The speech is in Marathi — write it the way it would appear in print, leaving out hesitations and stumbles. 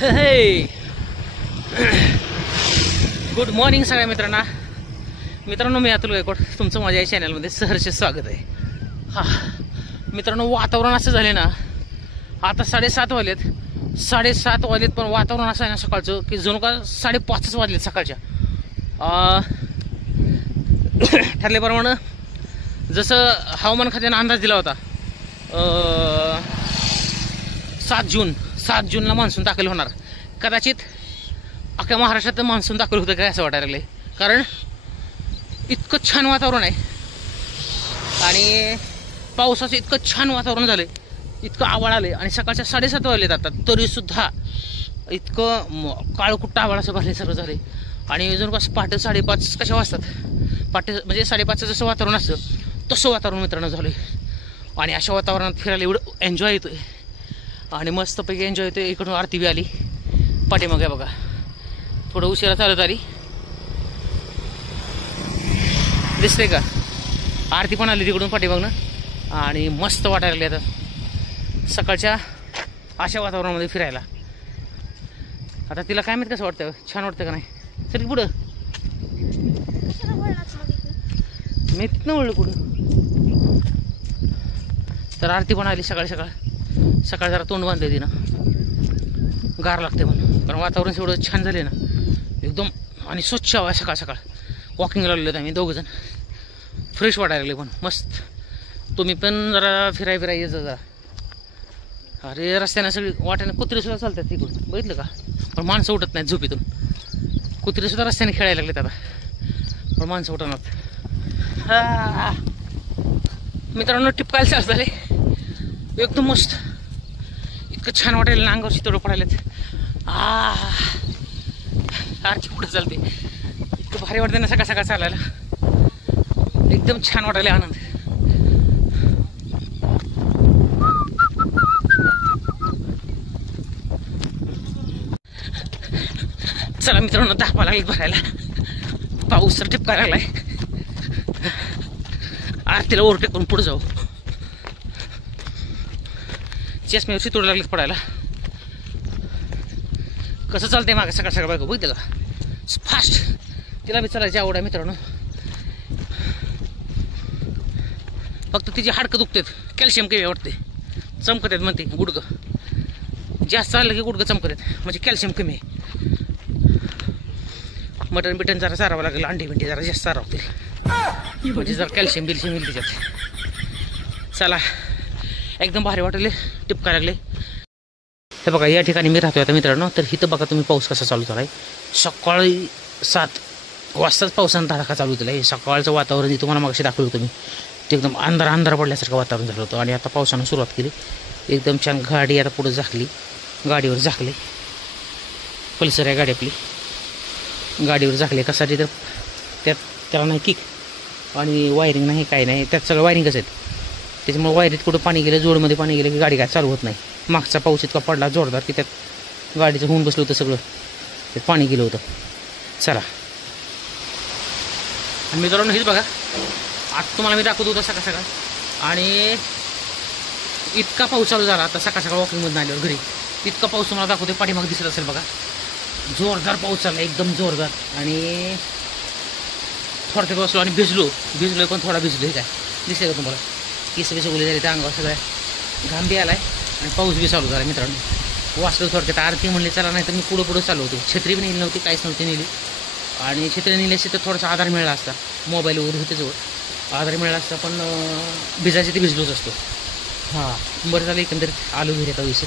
हे गुड मॉर्निंग सगळ्या मित्रांनो मी अतुल गायकवाड तुमचं माझ्या या चॅनलमध्ये सहर्ष स्वागत आहे। हा मित्रांनो, वातावरण असं झाले ना, आता 7:30 वाजलेत। 7:30 वाजलेत पण वातावरण असं आहे ना सकाळचं की जणू का 5:30 वाजलेत सकाळच्या। ठरल्याप्रमाणे जसं हवामान खात्यानं अंदाज दिला होता 7 जूनला मान्सून दाखल होणार, कदाचित अख्ख्या महाराष्ट्रात मान्सून दाखल होतं काय असं वाटायला लागले। कारण इतकं छान वातावरण आहे आणि पावसाचं इतकं छान वातावरण झालं, इतकं आवाळ आले आणि सकाळच्या 7:30 वाजलेत आता तरीसुद्धा इतकं काळकुट्टा आवाळ असं भरले सर्व झाले। आणि जर कसं पहाटे 5:30 कशा वाजतात, पहाटे म्हणजे 5:30चं जसं वातावरण असतं तसं वातावरण मित्रांनो झालं। आणि अशा वातावरणात फिरायला एवढं एन्जॉय येतोय आणि मस्तपैकी एन्जॉय येतोय। इकडून आरती बी आली पाठीमागे बघा, थोडं उशिरा चालत आली, दिसते का? आरती पण आली तिकडून पाठीमागनं आणि मस्त वाटायला लागले आता सकाळच्या अशा वातावरणामध्ये फिरायला। आता तिला काय माहिती कसं वाटतं, छान वाटतं का नाही? चल पुढं, मी तिथनं वळलं पुढं। तर आरती पण आली सकाळ जरा तोंड बांधले तिनं, गार लागते म्हणून, कारण वातावरण एवढं छान झाले ना एकदम आणि स्वच्छ हवा। सकाळ वॉकिंगला लागलेत आम्ही दोघंजण, फ्रेश वाटायला लागले पण मस्त। तुम्ही पण जरा फिराय येत जरा। अरे रस्त्यानं सगळी वाट्यानं कुत्रे सुद्धा चालतात तिकडून, बघितलं का? पण माणसं उठत नाहीत झोपेतून, कुत्रे सुद्धा रस्त्याने खेळायला लागलेत आता, पण माणसं उठणार। मित्रांनो टिपकायला चालू झाले, एकदम मस्त, इतकं छान वाटायला ना, अंगावर शितोडं पडायलेत। आरची पुढे चालते, इतकं भारी वाटते ना सकाळ चालायला, एकदम छान वाटायला, आनंद। चला मित्रांनो, धापा लागली भरायला, पाऊस तर टिपकायला लागलाय। आरतीला ओव्हरटेक करून पुढे जाऊ, चष्म्यावर शितोड लागलीच पडायला। कसं चालतंय मागे सकाळ बायको, बघितलं का? फास्ट, तिला बी चालायची आवड आहे मित्रांनो। फक्त तिची हाडकं दुखतात, कॅल्शियम कमी वाटते, चमकत आहेत म्हणते गुडघं, जास्त चाललं की गुडघं चमकत आहेत, म्हणजे कॅल्शियम कमी आहे। मटन बिटन जरा चारावं लागेल, अंडी बिंडी जरा जास्त चारावतील, म्हणजे जरा कॅल्शियम बिल्शियम येईल त्याच्यात। चला, एकदम भारी वाटले, टिपका लागले। हे बघा, या ठिकाणी मी राहतोय आता मित्रांनो। तर इथं बघा तुम्ही, पाऊस कसा चालू झाला आहे। सकाळी 7 वाजताच पावसानं धडाका चालू झाला आहे। सकाळचं वातावरण तुम्हाला मागशी दाखवलं होतं मी, ते एकदम अंधार पडल्यासारखं वातावरण झालं होतं आणि आता पावसानं सुरुवात केली, एकदम छान। गाडी आता पुढे झाकली, गाडीवर झाकले, पल्सर आहे गाडी आपली, गाडीवर झाकले कशासाठी तर त्याला नाही किक आणि वायरिंग नाही, काय नाही, त्यात सगळं वायरिंगच आहेत, त्याच्यामुळे वायरीत कुठं पाणी गेलं, जोडमध्ये पाणी गेलं की गाडी काय चालू होत नाही। मागचा पाऊस इतका पडला जोरदार की त्यात गाडीचं होऊन बसलं होतं सगळं, त्यात पाणी गेलं होतं। चला, आणि मित्रांनो हेच बघा, आता तुम्हाला मी दाखवत होतो सकाळ आणि इतका पाऊस चालू झाला आता सकाळ वॉकिंगमधून आल्यावर घरी, इतका पाऊस तुम्हाला दाखवते, पाठीमागे दिसत असेल बघा, जोरदार पाऊस चालला, एकदम जोरदार। आणि थोडक्यात बसलो आणि भिजलोय पण थोडा भिजलोय, काय दिसतंय का तुम्हाला? केस बी सगळे झाले, त्या अंगावर सगळ्या घाम बी आलाय आणि पाऊस बी चालू झाला मित्रांनो। वाचलो थोडक्यात, आरती म्हणले चला, नाही तर मी पुढं चालू होतो। छत्री बी नेली नव्हती, काहीच नव्हती नेली, आणि छत्री नेल्याशी तर थोडासा आधार मिळाला असता, मोबाईल वगैरे होते जवळ, आधार मिळाला असता, पण भिजायचे ते भिजलोच असतो। हां, बरं झालं एकंदरीत आलो घरी आता विषय।